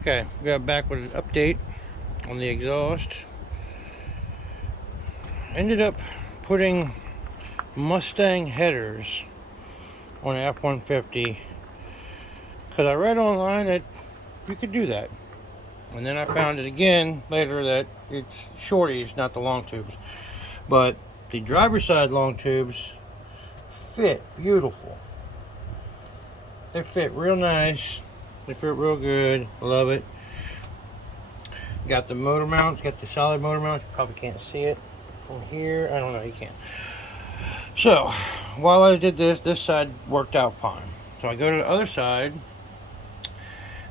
Okay, we got back with an update on the exhaust. Ended up putting Mustang headers on an F150 because I read online that you could do that. And then I found it again later that it's shorties, not the long tubes. But the driver's side long tubes fit beautiful. They fit real nice. They fit real good. Love it. Got the motor mounts, got the solid motor mounts. You probably can't see it from here. I don't know, you can't. So, while I did this side worked out fine. So I go to the other side,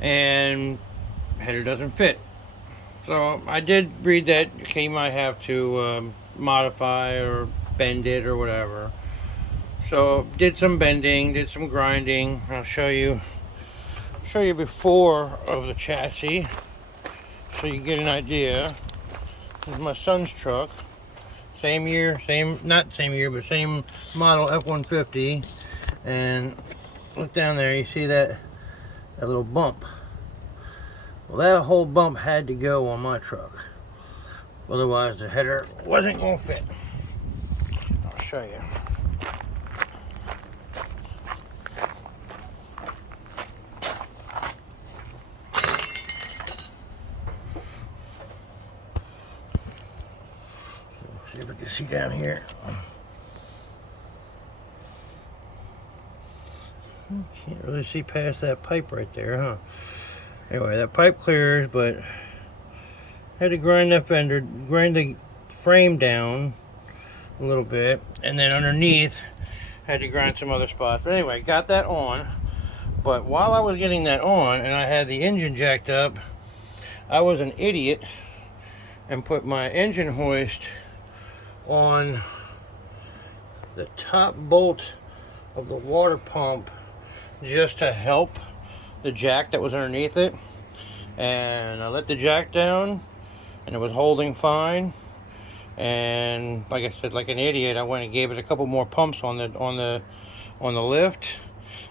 and header doesn't fit. So I did read that, okay, you might have to modify or bend it or whatever. So did some bending, did some grinding. I'll show you before of the chassis so you get an idea. This is my son's truck. Same year, not same year, but same model F150. And look down there, you see that little bump. Well, that whole bump had to go on my truck. Otherwise, the header wasn't going to fit. I'll show you. See if we can see down here. Can't really see past that pipe right there, huh? Anyway, that pipe clears, but had to grind that fender, grind the frame down a little bit, and then underneath had to grind some other spots. But anyway, got that on. But while I was getting that on and I had the engine jacked up, I was an idiot and put my engine hoist on the top bolt of the water pump just to help the jack that was underneath it. And I let the jack down and it was holding fine. And like I said, like an idiot, I went and gave it a couple more pumps on the lift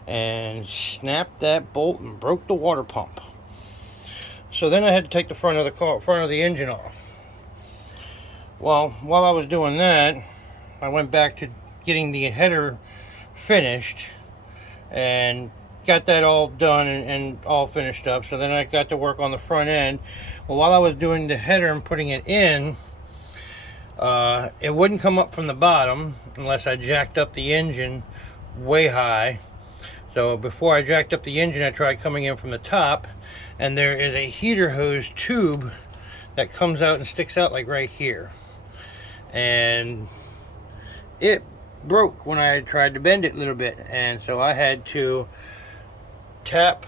and snapped that bolt and broke the water pump. So then I had to take the front of the engine off. Well, while I was doing that, I went back to getting the header finished and got that all done and all finished up. So then I got to work on the front end. Well, while I was doing the header and putting it in, it wouldn't come up from the bottom unless I jacked up the engine way high. So before I jacked up the engine, I tried coming in from the top, and there is a heater hose tube that comes out and sticks out like right here. And it broke when I tried to bend it a little bit, and so I had to tap.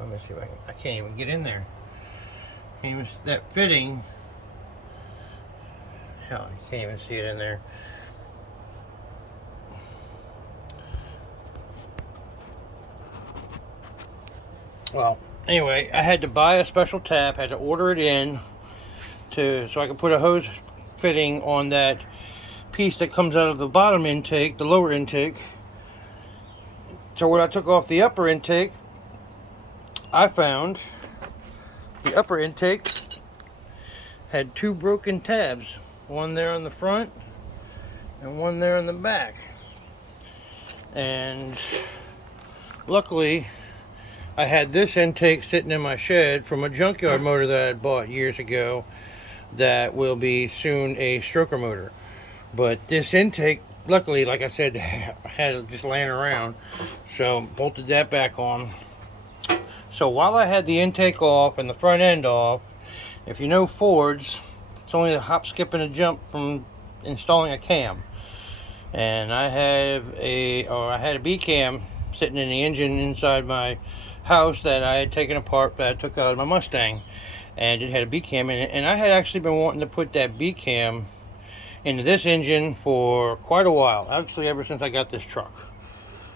Let me see if I can't even get in there. That fitting, hell, you can't even see it in there. Well, anyway, I had to buy a special tap, had to order it in so I could put a hose fitting on that piece that comes out of the bottom intake, the lower intake. So when I took off the upper intake, I found the upper intake had two broken tabs, one there on the front and one there on the back. And luckily I had this intake sitting in my shed from a junkyard motor that I had bought years ago that will be soon a stroker motor. But this intake, luckily, like I said, had it just laying around, so bolted that back on. So while I had the intake off and the front end off, if you know Fords, it's only a hop, skip, and a jump from installing a cam. And I had a B cam sitting in the engine inside my house that I had taken apart, that I took out of my Mustang, and it had a B cam in it. And I had actually been wanting to put that B cam into this engine for quite a while, actually ever since I got this truck.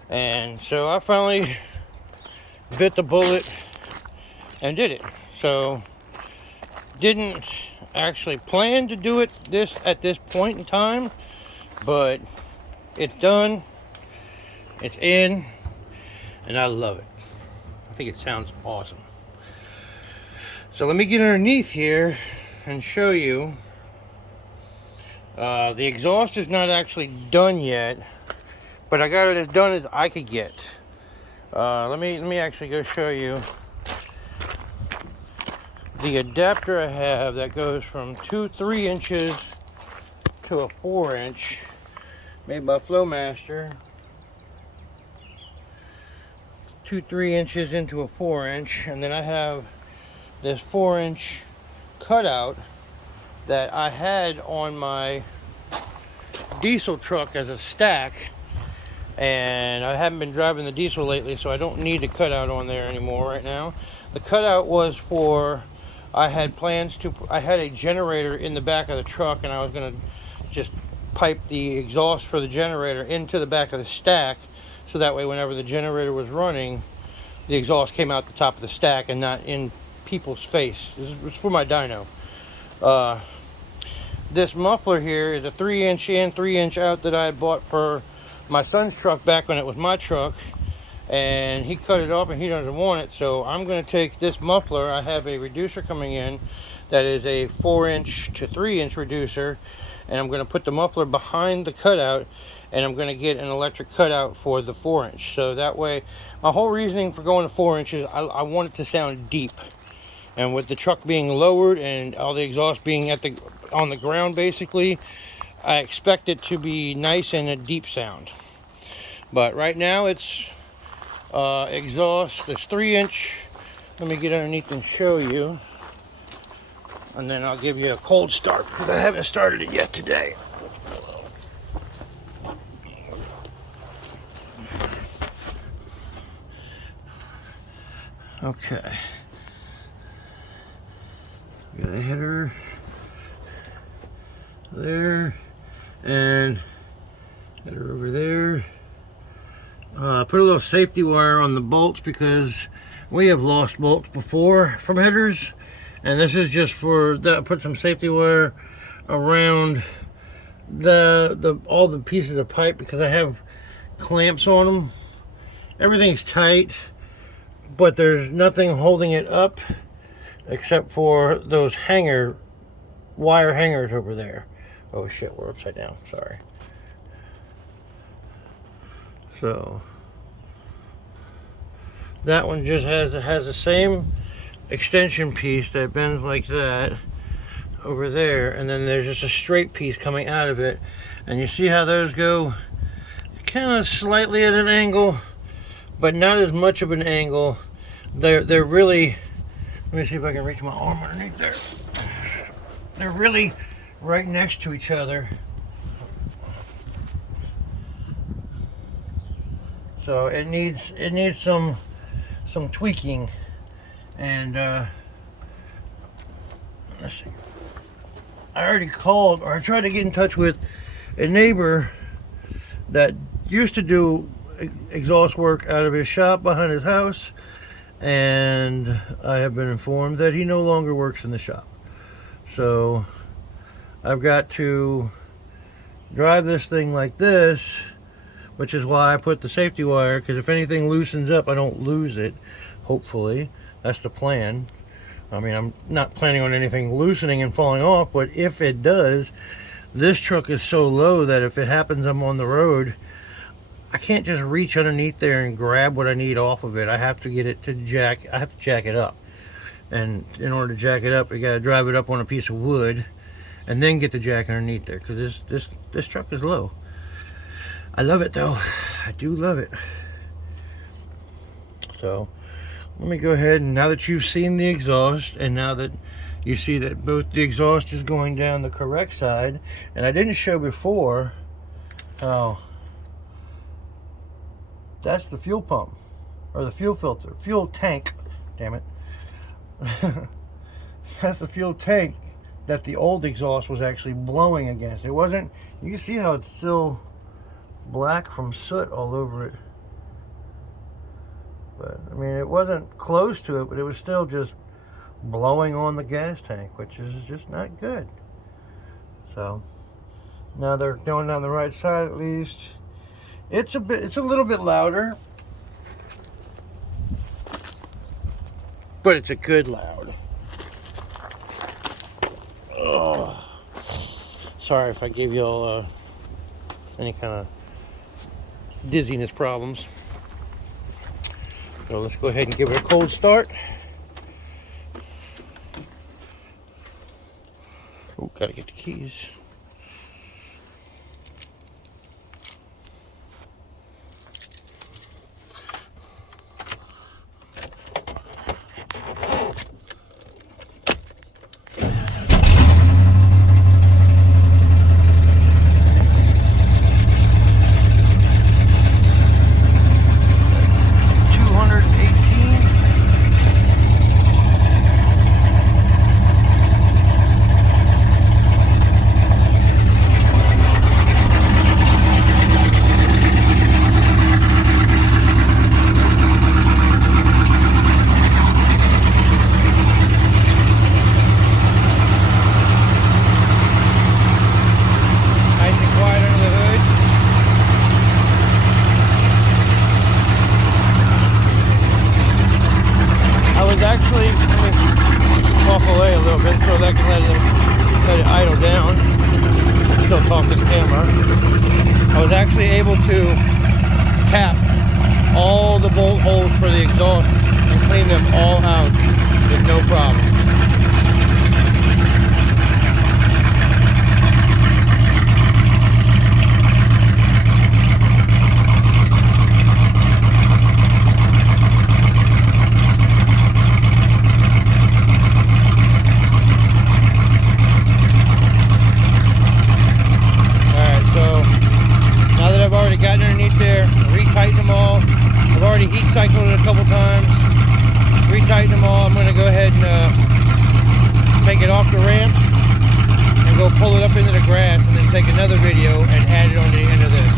And so I finally bit the bullet and did it. So didn't actually plan to do it at this point in time, but it's done, it's in, and I love it. I think it sounds awesome. So let me get underneath here and show you. The exhaust is not actually done yet, but I got it as done as I could get. Let me actually go show you the adapter I have that goes from 3 inches to a 4 inch, made by Flowmaster. 3 inches into a 4 inch, and then I have this 4 inch cutout that I had on my diesel truck as a stack, and I haven't been driving the diesel lately, so I don't need the cutout on there anymore right now. The cutout was for, I had a generator in the back of the truck, and I was going to just pipe the exhaust for the generator into the back of the stack, so that way whenever the generator was running, the exhaust came out the top of the stack and not in people's face. It's for my dyno. This muffler here is a 3 inch in, 3 inch out that I had bought for my son's truck back when it was my truck, and he cut it off and he doesn't want it, so I'm going to take this muffler. I have a reducer coming in that is a 4 inch to 3 inch reducer, and I'm going to put the muffler behind the cutout, and I'm going to get an electric cutout for the 4 inch. So that way, my whole reasoning for going to 4 inches, I want it to sound deep. And with the truck being lowered and all the exhaust being on the ground basically, I expect it to be nice and a deep sound. But right now it's exhaust, this 3 inch. Let me get underneath and show you. And then I'll give you a cold start because I haven't started it yet today. Okay. We got a header there and header over there. Put a little safety wire on the bolts because we have lost bolts before from headers, and this is just for that. Put some safety wire around all the pieces of pipe because I have clamps on them. Everything's tight, but there's nothing holding it up except for those wire hangers over there. Oh shit, we're upside down, sorry. So that one just has the same extension piece that bends like that over there, and then there's just a straight piece coming out of it, and you see how those go kind of slightly at an angle, but not as much of an angle. They're really, let me see if I can reach my arm underneath there. They're really right next to each other. So it needs some tweaking, and let's see. I already called, or I tried to get in touch with a neighbor that used to do exhaust work out of his shop behind his house, and I have been informed that he no longer works in the shop. So I've got to drive this thing like this, which is why I put the safety wire, because if anything loosens up, I don't lose it. Hopefully, that's the plan. I mean, I'm not planning on anything loosening and falling off, but if it does, this truck is so low that if it happens I'm on the road, I can't just reach underneath there and grab what I need off of it. I have to get it to jack. I have to jack it up, and in order to jack it up, you got to drive it up on a piece of wood, and then get the jack underneath there, because this truck is low. I love it though. I do love it. So let me go ahead, and now that you've seen the exhaust, and now that you see that both the exhaust is going down the correct side, and I didn't show before how that's the fuel pump, or the fuel filter, fuel tank, damn it. That's the fuel tank that the old exhaust was actually blowing against. It wasn't, you can see how it's still black from soot all over it. But I mean, it wasn't close to it, but it was still just blowing on the gas tank, which is just not good. So now they're going down the right side at least. It's a little bit louder, but it's a good loud. Oh, sorry if I gave you all any kind of dizziness problems. So let's go ahead and give it a cold start. Oh, gotta get the keys. Actually, let me walk away a little bit so that I can let it idle down. Still talk to the camera. I was actually able to tap all the bolt holes for the exhaust and clean them all out with no problem. Gotten underneath there, retighten them all. I've already heat cycled it a couple times. Retighten them all. I'm going to go ahead and take it off the ramp and go pull it up into the grass and then take another video and add it on the end of this.